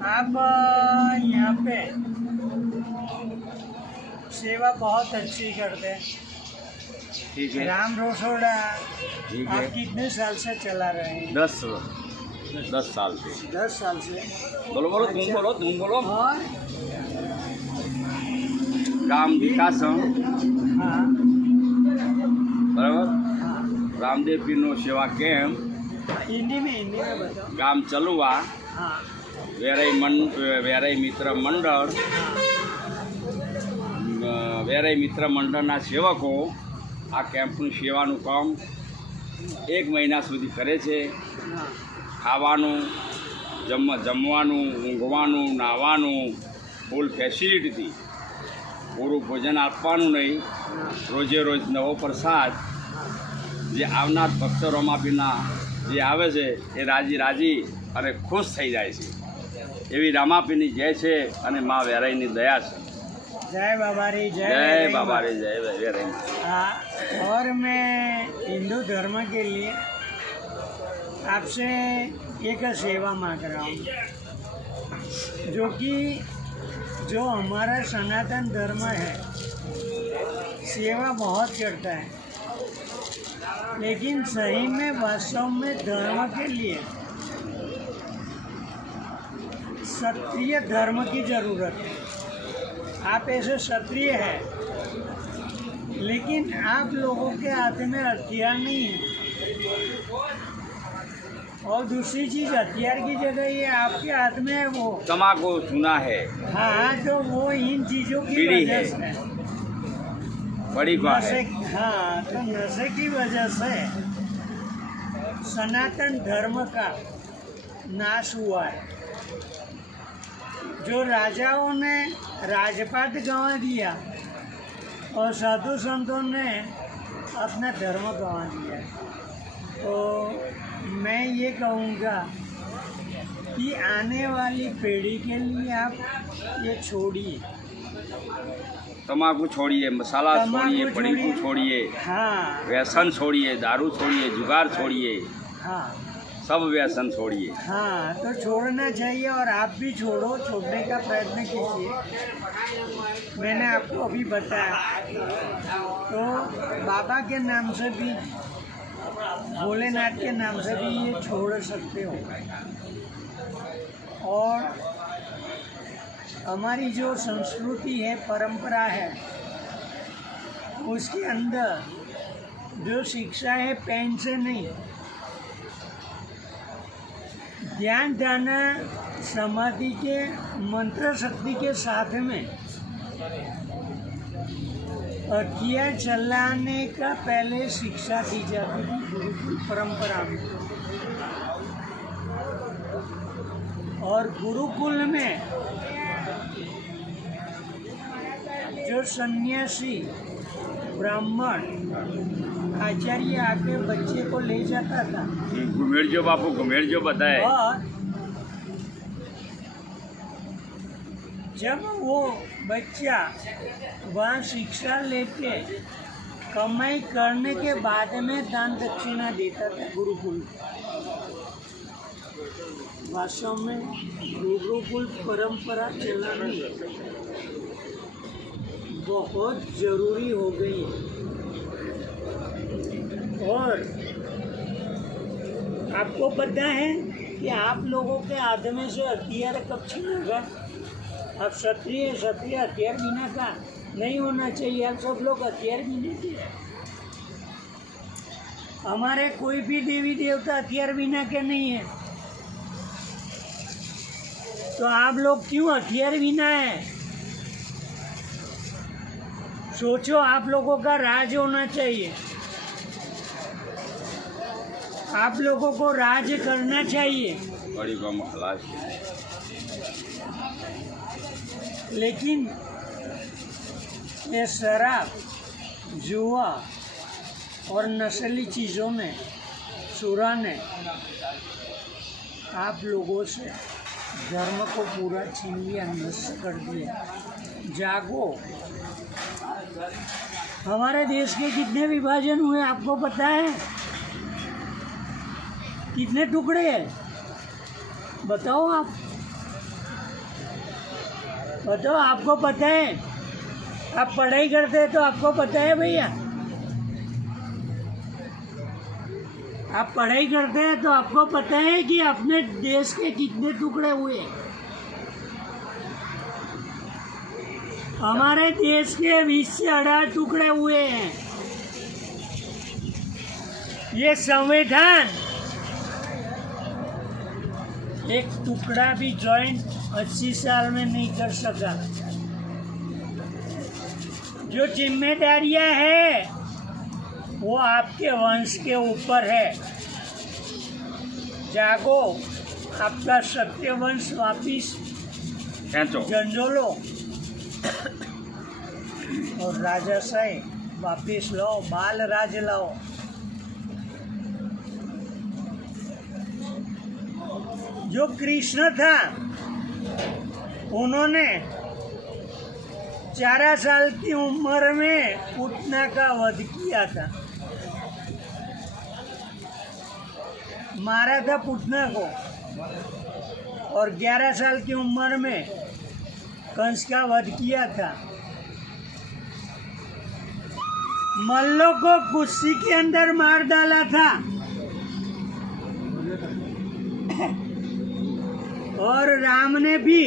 आप यहाँ पे सेवा बहुत अच्छी करते हैं। ठीक है, राम रसोड़ा ठीक आप है। कितने साल से चला रहे हैं? 10 साल से। 10 साल से। बोलो बोलो, तुम बोलो, तुम बोलो। और गाम विकास हाँ बराबर हाँ रामदेव पीनो सेवा केम हिंदी में बताओ। गाम चलुआ हाँ વેરાઈ મિત્ર મંડળ વેરાઈ મિત્ર મંડળના સેવકો આ કેમ્પનું સેવાનું કામ 1 મહિના સુધી કરે છે। हाँ ખાવાનું જમવાનું ઊંઘવાનું નાહવાનું ફૂલ ફેસિલિટીથી પૂરું ભોજન આપવાનું નહીં। રોજે રોજ નવો પ્રસાદ જે આવનાર ભક્તો રમાપીના જે આવે છે એ રાજી અને ખુશ થઈ જાય છે। એવી રામાપીની જય છે અને મા વેરાઈની દયા છે। जय बाबा रे जय बाबा रे जय वेराई। हाँ, और मैं हिंदू धर्म के लिए आपसे एक सेवा मांग रहा हूँ, जो हमारा सनातन धर्म है सेवा बहुत करता है, लेकिन सही में वास्तव में धर्म के लिए क्षत्रिय धर्म की ज़रूरत है। आप ऐसे क्षत्रिय हैं, लेकिन आप लोगों के हाथ में हथियार नहीं है। और दूसरी चीज़, हथियार की जगह ये आपके हाथ में है वो तम्बाकू सुना है। हाँ, तो वो इन चीज़ों की बीड़ी वजह है। से बड़ी बात है। हाँ, तो नशे की वजह से सनातन धर्म का नाश हुआ है। जो राजाओं ने राजपाट गंवा दिया और साधु संतों ने अपना धर्म गंवा दिया। तो मैं ये कहूँगा कि आने वाली पीढ़ी के लिए आप ये छोड़िए, तम्बाकू छोड़िए, मसाला छोड़िए, तम्बाकू पड़ीकू छोड़िए, हाँ व्यसन छोड़िए, दारू छोड़िए, जुगार छोड़िए, हाँ सब व्यसन छोड़िए। हाँ, तो छोड़ना चाहिए और आप भी छोड़ने का प्रयत्न कीजिए। मैंने आपको अभी बताया, तो बाबा के नाम से भी, भोलेनाथ के नाम से भी ये छोड़ सकते हो। और हमारी जो संस्कृति है, परंपरा है, उसके अंदर जो शिक्षा है पेन से नहीं, ध्यान धारणा समाधि के मंत्र शक्ति के साथ में हथियार चलाने का पहले शिक्षा दी जाती थी गुरुकुल परंपरा में। और गुरुकुल में जो सन्यासी ब्राह्मण आचार्य आके बच्चे को ले जाता था, घुमेरजो बापू घुमेरजो बताए। और जब वो बच्चा वहाँ शिक्षा लेके कमाई करने के बाद में दान दक्षिणा देता था गुरुकुल। वास्तव में गुरुकुल परंपरा चलानी बहुत जरूरी हो गई है। और आपको पता है कि आप लोगों के हाथ में से हथियार कब छीनेगा? आप क्षत्रिय हथियार बिना का नहीं होना चाहिए। आप सब लोग हथियार बिना के, हमारे कोई भी देवी देवता हथियार बिना के नहीं है, तो आप लोग क्यों हथियार बिना है? सोचो, आप लोगों का राज होना चाहिए, आप लोगों को राज करना चाहिए। बड़ी गम खलास। लेकिन ये शराब, जुआ और नस्ली चीज़ों ने, सुरा ने आप लोगों से धर्म को पूरा छीन लिया, नष्ट कर दिया। जागो। हमारे देश के कितने विभाजन हुए आपको पता है? कितने टुकड़े हैं बताओ आप? बताओ, आपको पता है? आप पढ़ाई करते हैं तो आपको पता है भैया? आप पढ़ाई करते हैं तो आपको पता है कि अपने देश के कितने टुकड़े हुए? हमारे देश के 20 से 18 टुकड़े हुए हैं। ये संविधान एक टुकड़ा भी जॉइंट 80 साल में नहीं कर सका। जो जिम्मेदारियां है वो आपके वंश के ऊपर है। जागो, आपका सत्य वंश वापिस झंझोलो और राजाशाही वापिस लाओ, बाल राज लाओ। जो कृष्ण था उन्होंने 4 साल की उम्र में पूतना का वध किया था, मारा था पूतना को, और 11 साल की उम्र में कंस का वध किया था। मल्लों को कुर्सी के अंदर मार डाला था और राम ने भी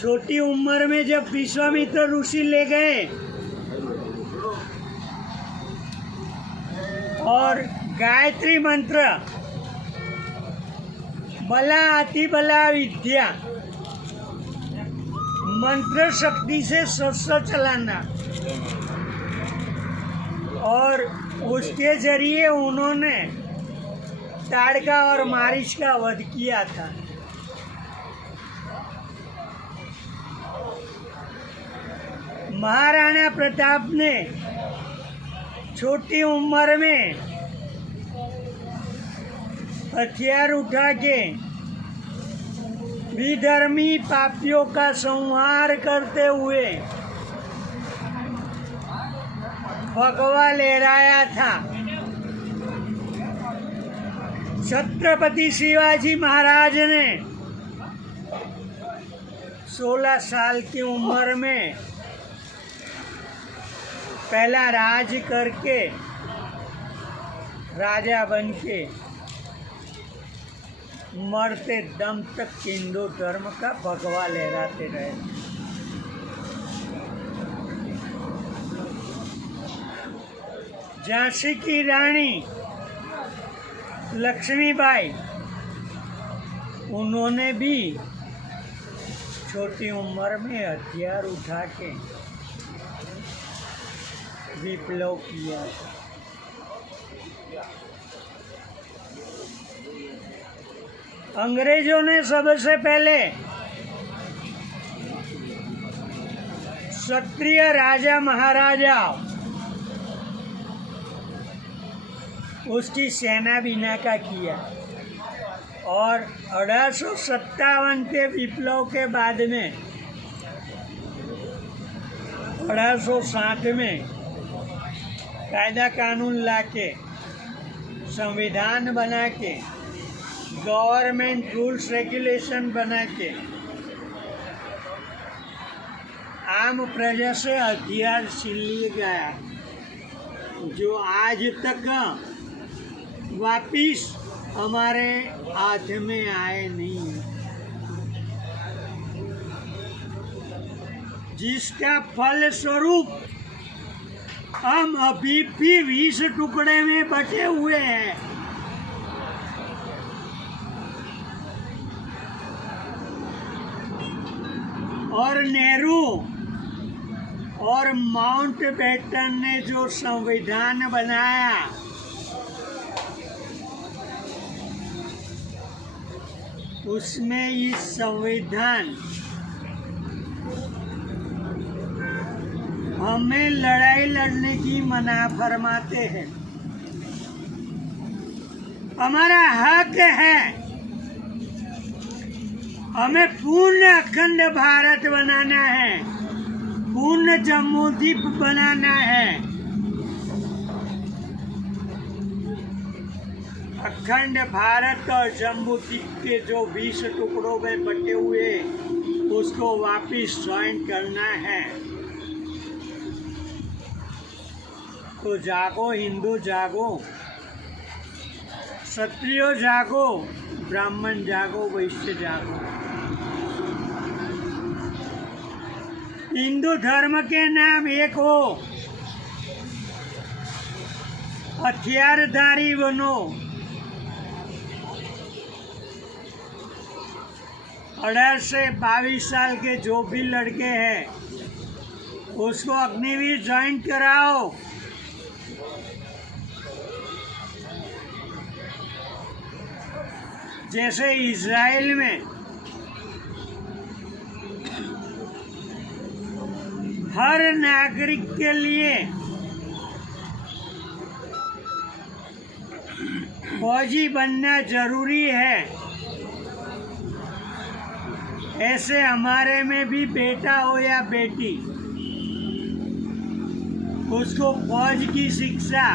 छोटी उम्र में जब विश्वामित्र ऋषि ले गए और गायत्री मंत्र, बला अति बला विद्या, मंत्र शक्ति से शस्त्र चलाना, और उसके जरिए उन्होंने ताड़का और मारीच का वध किया था। महाराणा प्रताप ने छोटी उम्र में हथियार उठा के विधर्मी पापियों का संहार करते हुए भगवा लहराया था। छत्रपति शिवाजी महाराज ने 16 साल की उम्र में पहला राज करके राजा बन के मरते दम तक हिंदू धर्म का भगवा लहराते रहे। झांसी की रानी लक्ष्मीबाई, उन्होंने भी छोटी उम्र में हथियार उठा के विप्लव किया। अंग्रेजों ने सबसे पहले क्षत्रिय राजा महाराजा उसकी सेना बिना का किया, और 1857 के विप्लव के बाद में 1860 में कायदा कानून लाके संविधान बना के गवर्नमेंट रूल्स रेगुलेशन बना के आम प्रजा से हथियार छीन लिया गया, जो आज तक वापिस हमारे हाथ में आए नहीं, जिसका फल स्वरूप हम अभी भी 20 टुकड़े में बटे हुए हैं। और नेहरू और माउंटबेटन ने जो संविधान बनाया, उसमें इस संविधान हमें लड़ाई लड़ने की मना फरमाते हैं। हमारा हक है, हमें पूर्ण अखंड भारत बनाना है, पूर्ण जम्मू द्वीप बनाना है। अखंड भारत और जम्मू द्वीप के जो 20 टुकड़ों में बटे हुए उसको वापिस ज्वाइन करना है। तो जागो हिंदू जागो, क्षत्रियो जागो, ब्राह्मण जागो, वैश्य जागो। हिंदू धर्म के नाम एक हो, हथियारधारी बनो। 18 से 22 साल के जो भी लड़के हैं उसको अग्निवीर ज्वाइन कराओ। जैसे इजराइल में हर नागरिक के लिए फौजी बनना जरूरी है, ऐसे हमारे में भी बेटा हो या बेटी, उसको फौज की शिक्षा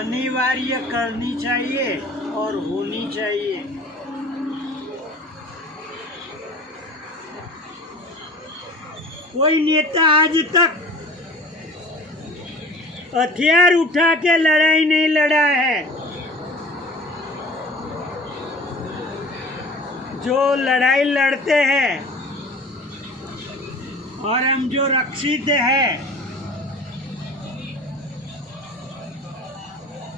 अनिवार्य करनी चाहिए और होनी चाहिए। कोई नेता आज तक हथियार उठा के लड़ाई नहीं लड़ा है। जो लड़ाई लड़ते हैं और हम जो रक्षित हैं,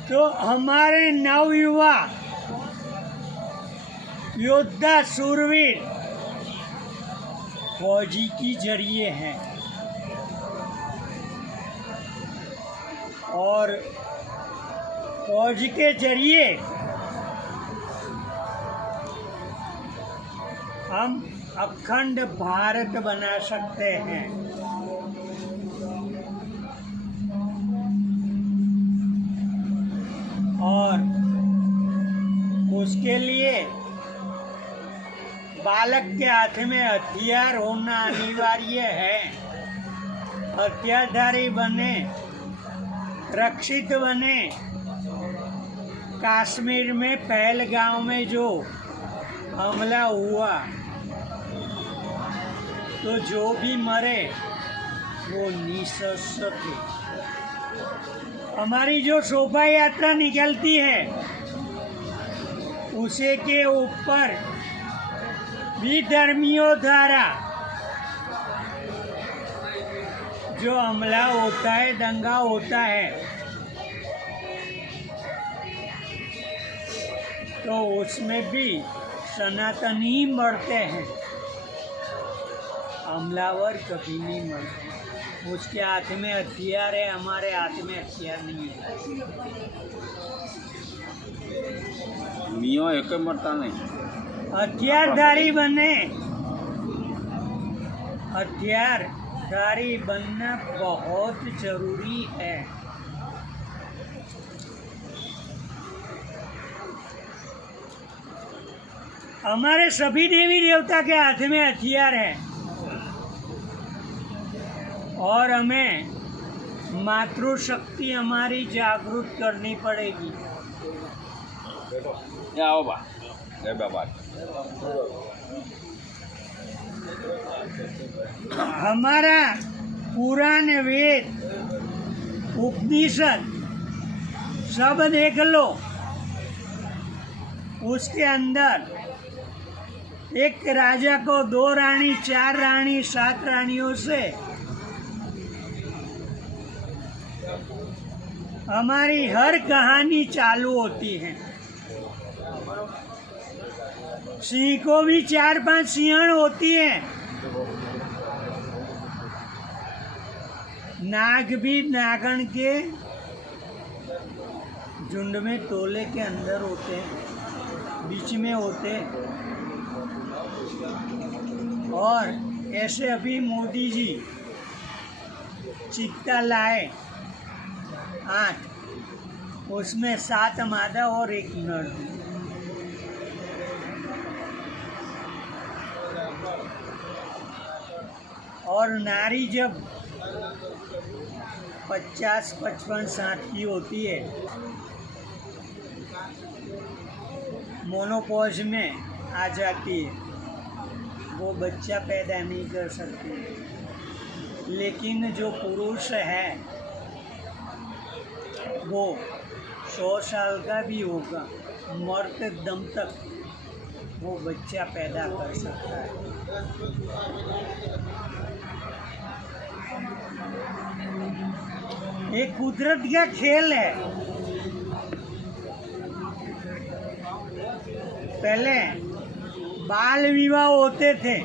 तो हमारे नवयुवा योद्धा शूरवीर फौजी की जरिए हैं और फौज के जरिए हम अखंड भारत बना सकते हैं। और उसके लिए बालक के हाथ में हथियार होना अनिवार्य है। हथियारधारी बने, रक्षित बने। कश्मीर में पहलगाम में जो हमला हुआ तो जो भी मरे वो निशस्त्र थे। हमारी जो शोभा यात्रा निकलती है उसे के ऊपर विधर्मियों द्वारा जो हमला होता है, दंगा होता है, तो उसमें भी सनातनी मरते हैं, हमलावर कभी नहीं मरते। उसके हाथ में हथियार है, हमारे हाथ में हथियार नहीं है। मियाँ एक मरता नहीं। हथियारधारी बने, हथियारधारी बनना बहुत जरूरी है। हमारे सभी देवी देवता के हाथ में हथियार है और हमें मातृशक्ति हमारी जागृत करनी पड़ेगी। आओ बा, जय बाबा। हमारा पुराण, वेद, उपनिषद सब देख लो, उसके अंदर एक राजा को 2 रानी, 4 रानी, 7 रानियों से हमारी हर कहानी चालू होती है। सिंह को भी 4-5 सिंहण होती है। नाग भी नागण के झुंड में तोले के अंदर होते हैं, बीच में होते हैं। और ऐसे अभी मोदी जी चित्ता लाए 8, उसमें 7 मादा और 1 नर। और नारी जब 50, 55, 60 की होती है, मोनोपॉज में आ जाती है, वो बच्चा पैदा नहीं कर सकते, लेकिन जो पुरुष है वो 100 साल का भी होगा, मरते दम तक वो बच्चा पैदा कर सकता है। एक कुदरत का खेल है। पहले बाल विवाह होते थे,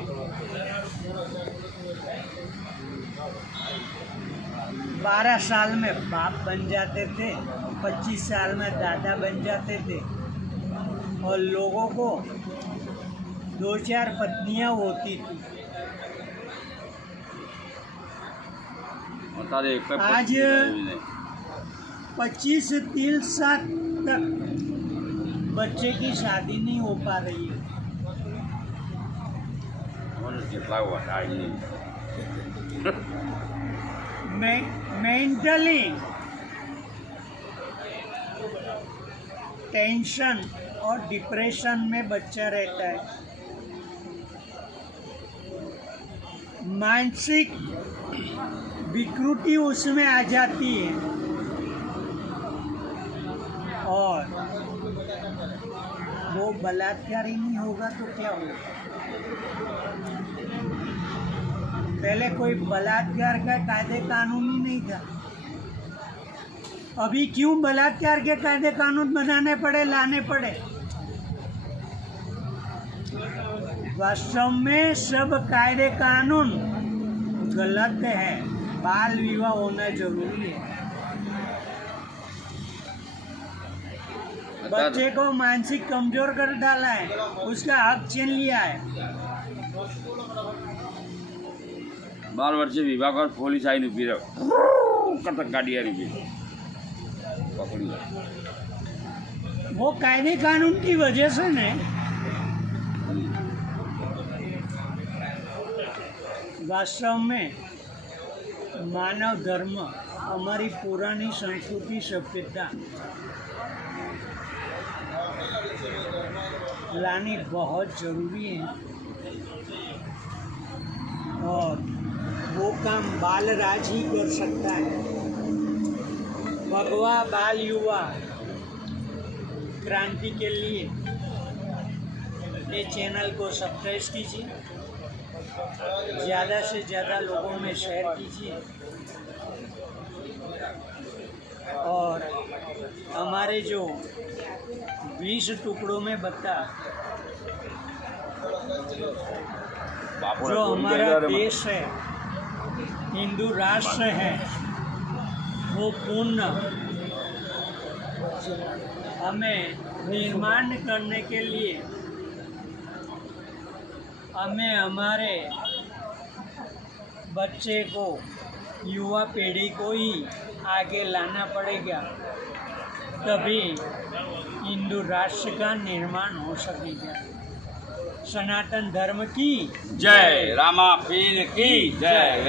बारह साल में बाप बन जाते थे, 25 साल में दादा बन जाते थे, और लोगों को 2-4 पत्नियां होती थी। आज 25-30 साल तक बच्चे की शादी नहीं हो पा रही है। मेंटली टेंशन और डिप्रेशन में बच्चा रहता है। मानसिक विकृति उसमें आ जाती है, और वो बलात्कार ही नहीं होगा तो क्या होगा? पहले कोई बलात्कार का कायदे कानून ही नहीं था। अभी क्यों बलात्कार के कायदे कानून बनाने पड़े, लाने पड़े? वास्तव में सब कायदे कानून गलत है। बाल विवाह होना जरूरी है। बच्चे को मानसिक कमजोर कर डाला है, उसका हक छीन लिया है। 12 વર્ષે વિવાહ કર પોલીસ આવીને ઊભી રહે કરતા ગાડી આવી ગઈ પકડી લે। वो कायदे कानून की वजह से ने वास्तव में मानव धर्म, हमारी पुरानी संस्कृति सभ्यता लानी बहुत जरूरी है, और वो काम बाल राज ही कर सकता है। भगवा बाल युवा क्रांति के लिए ये चैनल को सब्सक्राइब कीजिए, ज़्यादा से ज़्यादा लोगों में शेयर कीजिए, और हमारे जो 20 टुकड़ों में बता जो हमारा देश है, हिंदू राष्ट्र है, वो पूर्ण हमें निर्माण करने के लिए हमें हमारे बच्चे को, युवा पीढ़ी को ही आगे लाना पड़ेगा, तभी हिंदू राष्ट्र का निर्माण हो सकेगा। सनातन धर्म की जय, रामा पीर की जय।